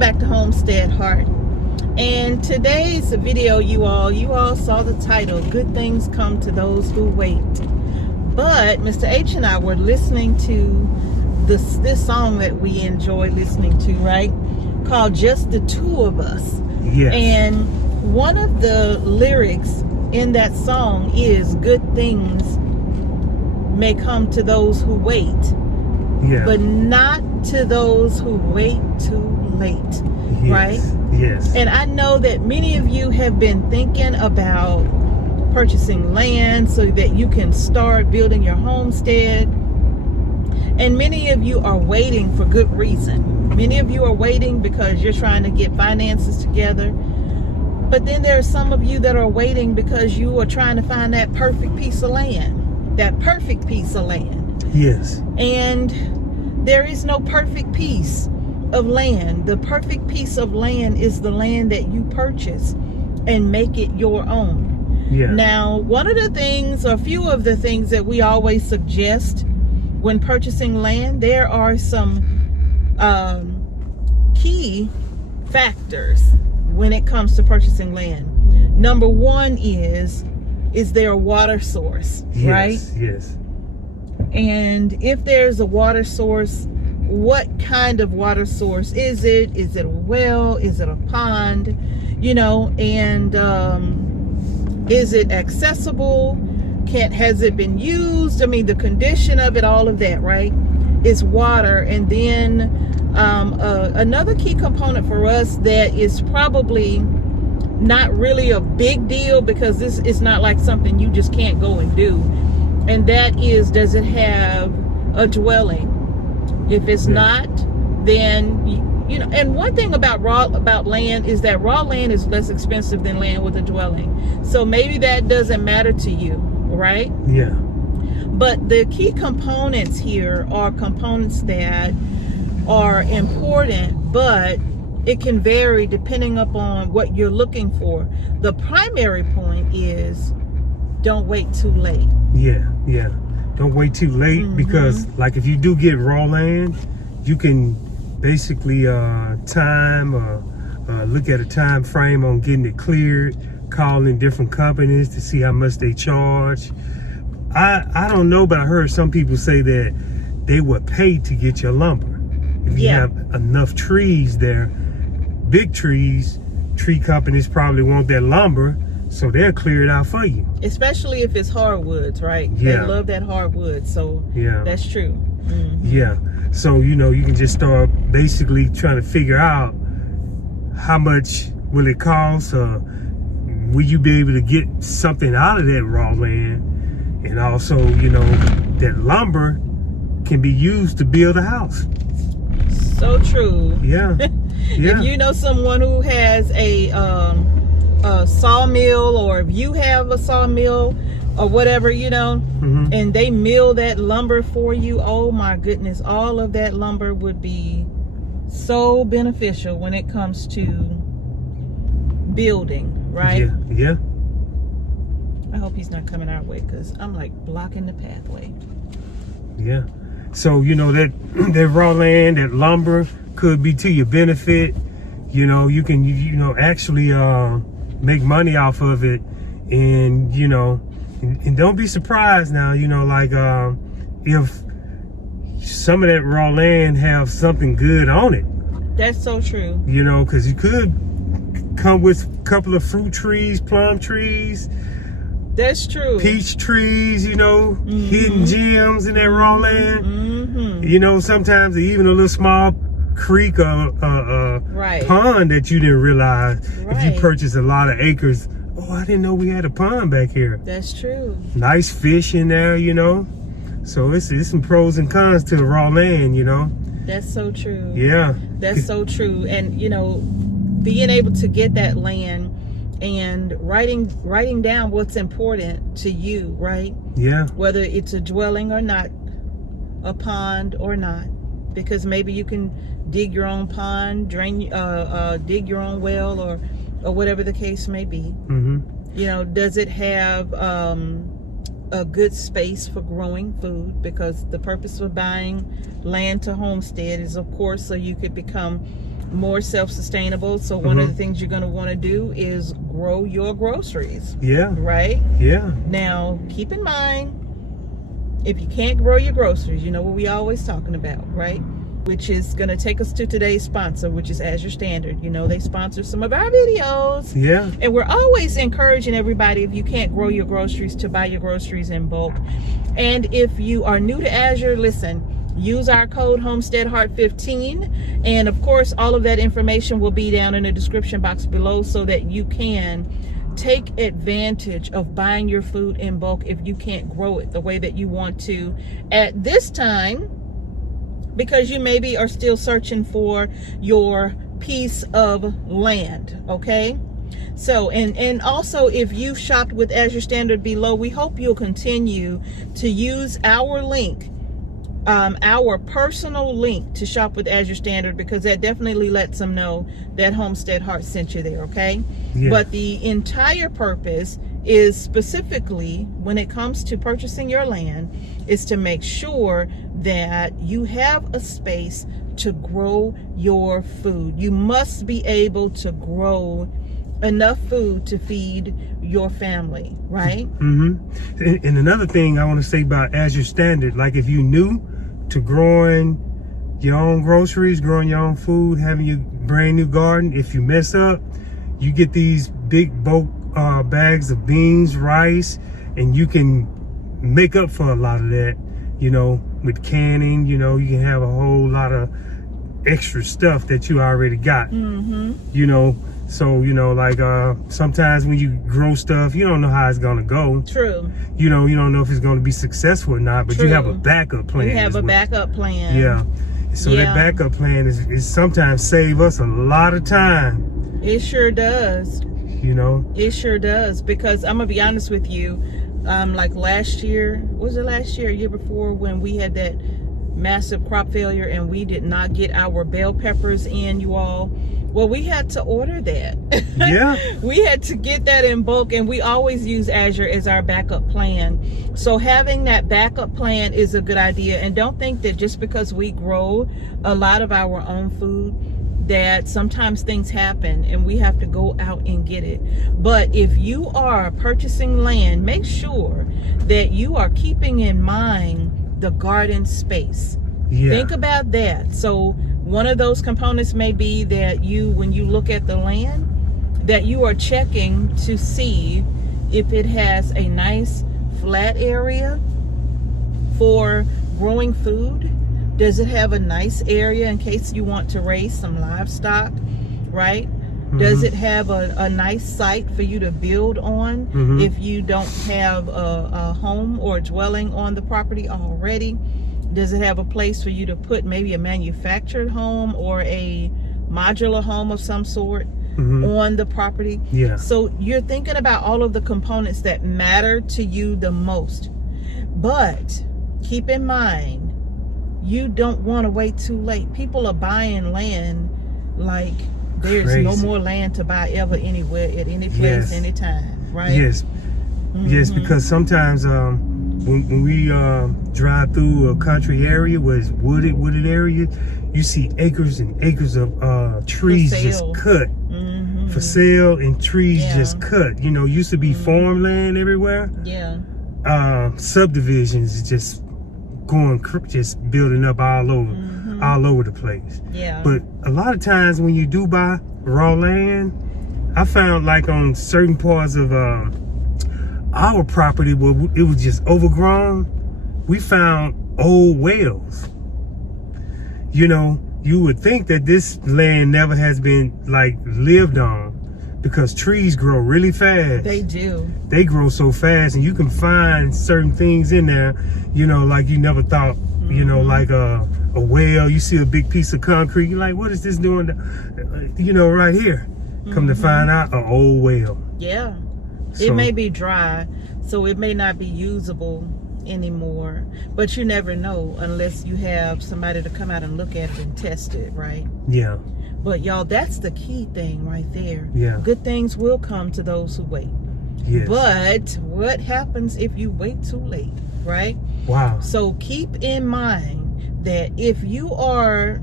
back to Homestead Heart. And today's video, you all saw the title, Good Things Come to Those Who Wait. But Mr. H and I were listening to this song that we enjoy listening to, right? Called Just the Two of Us. Yes. And one of the lyrics in that song is good things may come to those who wait, but not to those who wait too late. Yes. Right? Yes. And I know that many of you have been thinking about purchasing land so that you can start building your homestead. And many of you are waiting for good reason. Many of you are waiting because you're trying to get finances together. But then there are some of you that are waiting because you are trying to find that perfect piece of land. That perfect piece of land. Yes. And there is no perfect piece of land. The perfect piece of land is the land that you purchase and make it your own. Yeah. Now, one of the things, or a few of the things that we always suggest when purchasing land, there are some key factors when it comes to purchasing land. Number one is there a water source, right? Yes. And if there's a water source, what kind of water source is it? Is it a well? Is it a pond? You know, and is it accessible? Has it been used? I mean, the condition of it, all of that, right? Is water. And then another key component for us that is probably not really a big deal, because this is not like something you just can't go and do. And that is, does it have a dwelling? If it's not, then you know. And one thing about land is that raw land is less expensive than land with a dwelling. So maybe that doesn't matter to you, right? Yeah. But the key components here are components that are important, but it can vary depending upon what you're looking for. The primary point is don't wait too late. Yeah. Don't wait too late, because like if you do get raw land, you can basically time or look at a time frame on getting it cleared, calling different companies to see how much they charge. I don't know, but I heard some people say that they would pay to get your lumber. If you have enough trees there, big trees, tree companies probably want that lumber, so they'll clear it out for you. Especially if it's hardwoods, right? Yeah. They love that hardwood, so that's true. Yeah. So, you know, you can just start basically trying to figure out how much will it cost, or will you be able to get something out of that raw land? And also, you know, that lumber can be used to build a house. So true. Yeah. If you know someone who has a sawmill, or if you have a sawmill or whatever, you know, and they mill that lumber for you, oh my goodness, all of that lumber would be so beneficial when it comes to building, right? Yeah. I hope he's not coming our way, because I'm like blocking the pathway. Yeah. So, you know, that raw land, that lumber could be to your benefit. You know, you can, you know, actually make money off of it. And, you know, and don't be surprised now, you know, like if some of that raw land have something good on it. That's so true. You know, because you could come with a couple of fruit trees, plum trees. That's true. Peach trees, you know, hidden gems in that raw land. You know, sometimes even a little small creek or pond that you didn't realize if you purchase a lot of acres. Oh, I didn't know we had a pond back here. That's true. Nice fish in there, you know. So it's some pros and cons to the raw land, you know. That's so true. Yeah. That's so true. And, you know, being able to get that land and writing down what's important to you, right? Yeah. Whether it's a dwelling or not, a pond or not, because maybe you can dig your own pond, dig your own well, or whatever the case may be. You know, does it have a good space for growing food? Because the purpose of buying land to homestead is, of course, so you could become more self-sustainable. So one of the things you're going to want to do is grow your groceries. Yeah. Right? Yeah. Now, keep in mind, if you can't grow your groceries, you know what we always talking about, right? Which is going to take us to today's sponsor, which is Azure Standard. You know, they sponsor some of our videos. Yeah. And we're always encouraging everybody, if you can't grow your groceries, to buy your groceries in bulk. And if you are new to Azure, listen, use our code HOMESTEADHEART15. And of course, all of that information will be down in the description box below so that you can take advantage of buying your food in bulk if you can't grow it the way that you want to at this time, because you maybe are still searching for your piece of land. Okay, so and also, if you've shopped with Azure Standard below, we hope you'll continue to use our link, our personal link to shop with Azure Standard, because that definitely lets them know that Homestead Heart sent you there. Okay, Yeah. but the entire purpose is, specifically when it comes to purchasing your land, is to make sure that you have a space to grow your food. You must be able to grow enough food to feed your family, right? And another thing I want to say about Azure Standard, like if you're new to growing your own groceries, growing your own food, having your brand new garden, if you mess up, you get these big bulk bags of beans, rice, and you can make up for a lot of that, you know, with canning. You know, you can have a whole lot of extra stuff that you already got. You know, so, you know, like sometimes when you grow stuff, you don't know how it's gonna go. True. You know, you don't know if it's gonna be successful or not, but True. you have a backup plan. You have a well. backup plan. Yeah. So that backup plan is sometimes save us a lot of time. It sure does. You know, it sure does, because I'm gonna be honest with you, like last year, was it last year, year before, when we had that massive crop failure and we did not get our bell peppers in, you all, well, we had to order that. Yeah. We had to get that in bulk, and we always use Azure as our backup plan. So having that backup plan is a good idea. And don't think that just because we grow a lot of our own food, that sometimes things happen and we have to go out and get it. But if you are purchasing land, make sure that you are keeping in mind the garden space. Yeah. Think about that. So one of those components may be that you, when you look at the land, that you are checking to see if it has a nice flat area for growing food. Does it have a nice area in case you want to raise some livestock, right? Does it have a nice site for you to build on if you don't have a home or a dwelling on the property already? Does it have a place for you to put maybe a manufactured home or a modular home of some sort on the property? Yeah. So you're thinking about all of the components that matter to you the most. But keep in mind, you don't want to wait too late. People are buying land like there's Crazy. no more land to buy ever, anywhere, at any place, anytime, right? Yes. Yes, because sometimes when we drive through a country area where it's wooded area, you see acres and acres of trees just cut for sale, and trees just cut. You know, used to be farmland everywhere. Yeah. Subdivisions just just building up all over the place. Yeah. But a lot of times when you do buy raw land, I found like on certain parts of our property where it was just overgrown, we found old wells. You know, you would think that this land never has been like lived on, because trees grow really fast. They do. They grow so fast, and you can find certain things in there, you know, like you never thought, you know, like a well. You see a big piece of concrete, you're like, what is this doing? You know, right here. Come to find out, an old well. Yeah. So, it may be dry, so it may not be usable anymore, but you never know unless you have somebody to come out and look at it and test it, right? Yeah. But y'all, that's the key thing right there. Yeah. Good things will come to those who wait. Yes. But what happens if you wait too late, right? Wow. So keep in mind that if you are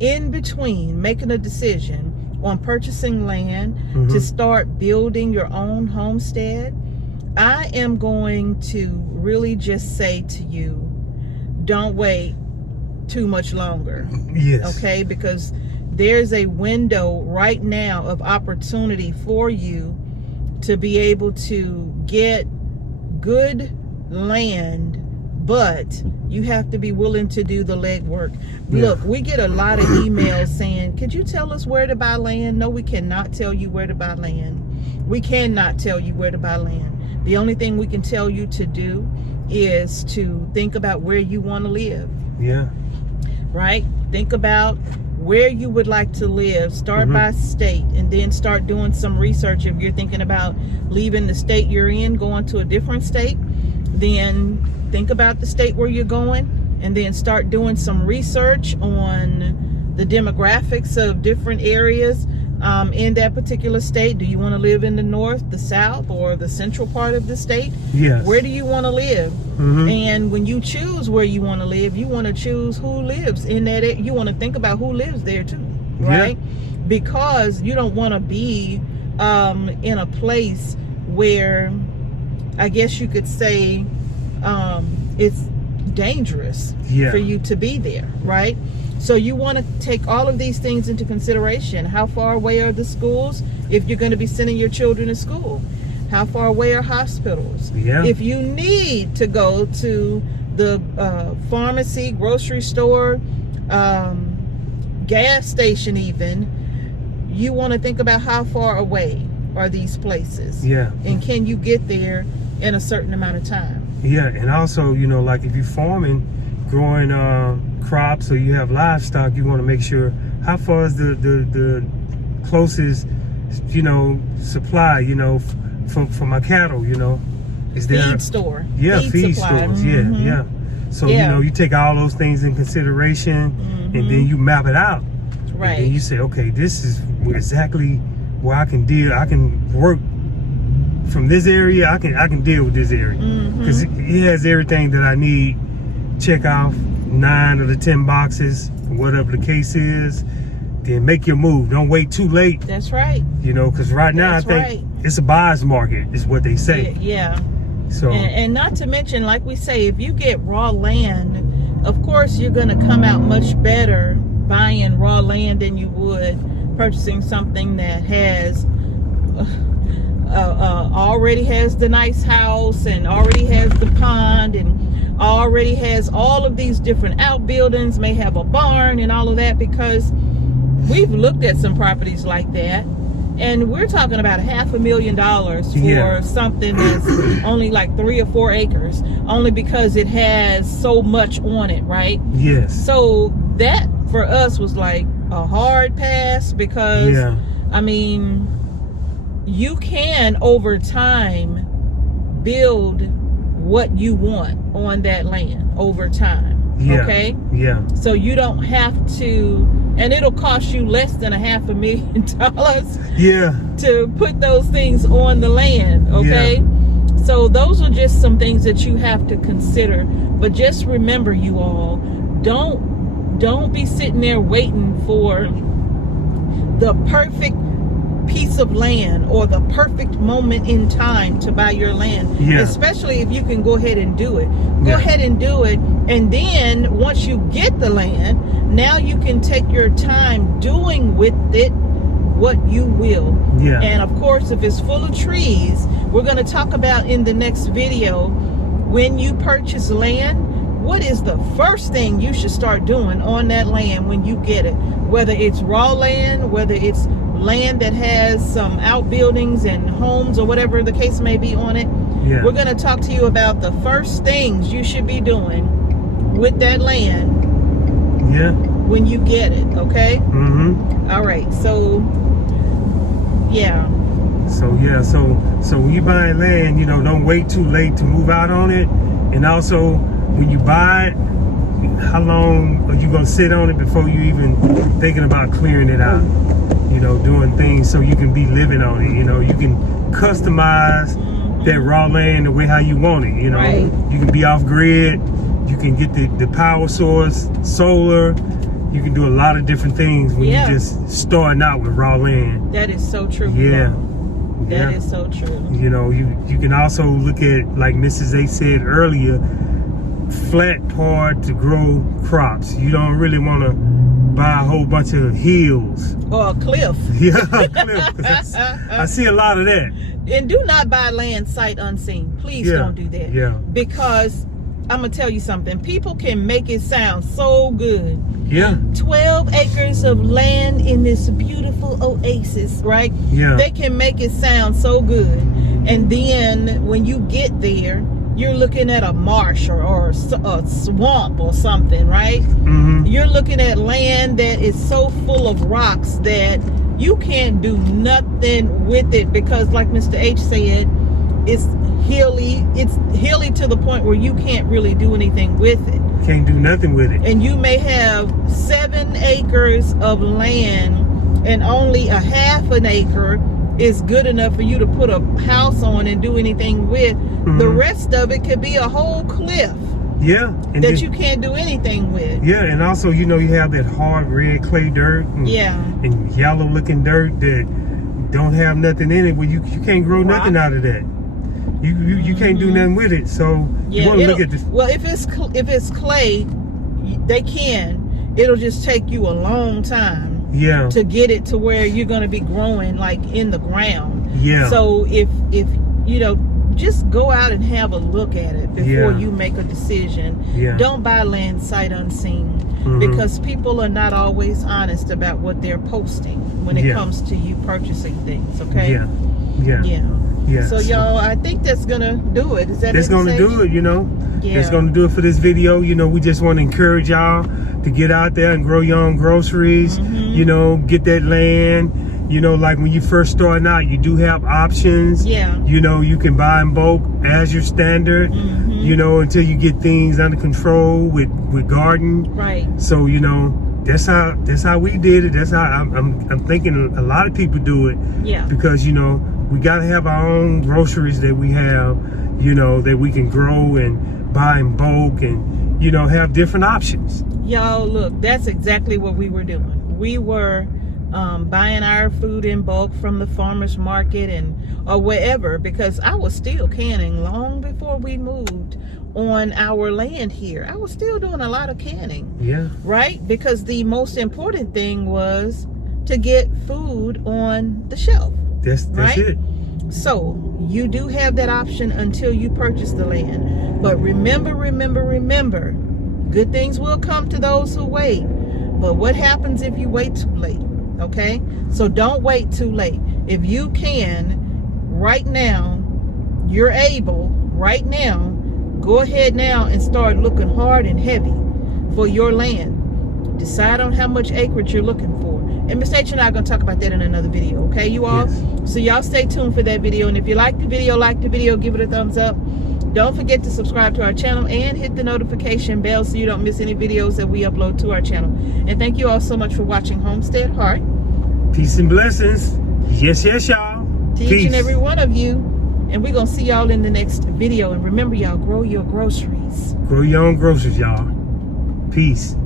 in between making a decision on purchasing land to start building your own homestead, I am going to really just say to you, don't wait too much longer. Yes. Okay, because there's a window right now of opportunity for you to be able to get good land, but you have to be willing to do the legwork. Look, we get a lot of emails saying, could you tell us where to buy land? No, we cannot tell you where to buy land. We cannot tell you where to buy land. The only thing we can tell you to do is to think about where you want to live. Yeah. Right? Think about where you would like to live. Start by state, and then start doing some research. If you're thinking about leaving the state you're in, going to a different state, then think about the state where you're going, and then start doing some research on the demographics of different areas in that particular state. Do you want to live in the north, the south, or the central part of the state? Yes. Where do you want to live? And when you choose where you want to live, you want to choose who lives in that area. You want to think about who lives there too, right? Because you don't want to be in a place where, I guess you could say, it's dangerous for you to be there, right? So you want to take all of these things into consideration. How far away are the schools if you're going to be sending your children to school? How far away are hospitals? If you need to go to the pharmacy, grocery store, gas station even, you want to think about how far away are these places? And can you get there in a certain amount of time? And also, you know, like if you're farming, growing crops, or you have livestock, you want to make sure how far is the closest, you know, supply, you know, for my cattle, you know, is there feed store? Feed stores. So you know, you take all those things in consideration, and then you map it out, right? And you say, okay, this is exactly where I can deal. I can work from this area. I can deal with this area because it has everything that I need. Check off 9 of the 10 boxes, whatever the case is. Then make your move. Don't wait too late. That's right. You know, because right now I think it's a buyer's market, is what they say. So and not to mention, like we say, if you get raw land, of course you're going to come out much better buying raw land than you would purchasing something that has already has the nice house, and already has the pond, and already has all of these different outbuildings, may have a barn and all of that, because we've looked at some properties like that, and we're talking about $500,000 for something that's only like 3 or 4 acres, only because it has so much on it, right? So that for us was like a hard pass, because I mean, you can over time build what you want on that land over time. Okay? So you don't have to, and it'll cost you less than $500,000 to put those things on the land. Okay? So those are just some things that you have to consider. But just remember, you all, don't be sitting there waiting for the perfect piece of land or the perfect moment in time to buy your land, especially if you can go ahead and do it. Go ahead and do it, and then once you get the land, now you can take your time doing with it what you will. And of course, if it's full of trees, we're going to talk about in the next video, when you purchase land, what is the first thing you should start doing on that land when you get it? Whether it's raw land, whether it's land that has some outbuildings and homes or whatever the case may be on it. We're going to talk to you about the first things you should be doing with that land when you get it, okay? All right, so so when you buy land, you know, don't wait too late to move out on it. And also, when you buy it, how long are you going to sit on it before you even thinking about clearing it out? You know, doing things so you can be living on it. You know, you can customize that raw land the way how you want it. You know, you can be off grid. You can get the power source, solar. you can do a lot of different things when Yeah. you just starting out with raw land. That is so true. Yeah. That is so true. You know, you can also look at, like Mrs. A said earlier, flat part to grow crops. You don't really want to buy a whole bunch of hills. Or a cliff. Yeah, cliff. I see a lot of that. And do not buy land sight unseen. Please don't do that. Yeah. Because I'm going to tell you something. People can make it sound so good. Yeah. 12 acres of land in this beautiful oasis, right? Yeah. They can make it sound so good. And then when you get there, you're looking at a marsh or a swamp or something, right? Mm-hmm. You're looking at land that is so full of rocks that you can't do nothing with it, because like Mr. H said, it's hilly to the point where you can't really do anything with it. Can't do nothing with it. And you may have 7 acres of land and only a half an acre is good enough for you to put a house on and do anything with. Mm-hmm. The rest of it could be a whole cliff Yeah. And that you can't do anything with. Yeah, and also, you know, you have that hard red clay dirt and, and yellow looking dirt that don't have nothing in it. Well, you can't grow nothing out of that. You can't do nothing with it. So you want to look at this. Well, if it's clay, they can. It'll just take you a long time. Yeah. To get it to where you're going to be growing like in the ground. Yeah. So if you know, just go out and have a look at it before you make a decision. Yeah. Don't buy land sight unseen, because people are not always honest about what they're posting when it comes to you purchasing things. Okay. Yeah. Yeah. Yeah. Yeah. So y'all, I think that's gonna do it. Is that that's gonna do it, you know? Yeah. That's gonna do it for this video. You know, we just want to encourage y'all to get out there and grow your own groceries. You know, get that land. You know, like when you first starting out, you do have options. Yeah. You know, you can buy in bulk, Azure Standard. You know, until you get things under control with garden. Right. So, you know, that's how we did it. That's how I'm thinking a lot of people do it. Yeah. Because, you know, we got to have our own groceries that we have, you know, that we can grow and buy in bulk and, you know, have different options. Y'all, look, that's exactly what we were doing. We were buying our food in bulk from the farmer's market or wherever, because I was still canning long before we moved on our land here. I was still doing a lot of canning. Yeah. Right? Because the most important thing was to get food on the shelf. That's right? it. So you do have that option until you purchase the land. But remember, good things will come to those who wait. But what happens if you wait too late? Okay? So don't wait too late. If you can, right now, you're able, right now, go ahead now and start looking hard and heavy for your land. Decide on how much acreage you're looking for. And Mr. H and I are going to talk about that in another video, okay, you all? Yes. So y'all stay tuned for that video. And if you like the video, give it a thumbs up. Don't forget to subscribe to our channel and hit the notification bell so you don't miss any videos that we upload to our channel. And thank you all so much for watching Homestead Heart. Peace and blessings. Yes, y'all. To each and every one of you. And we're going to see y'all in the next video. And remember, y'all, grow your groceries. Grow your own groceries, y'all. Peace.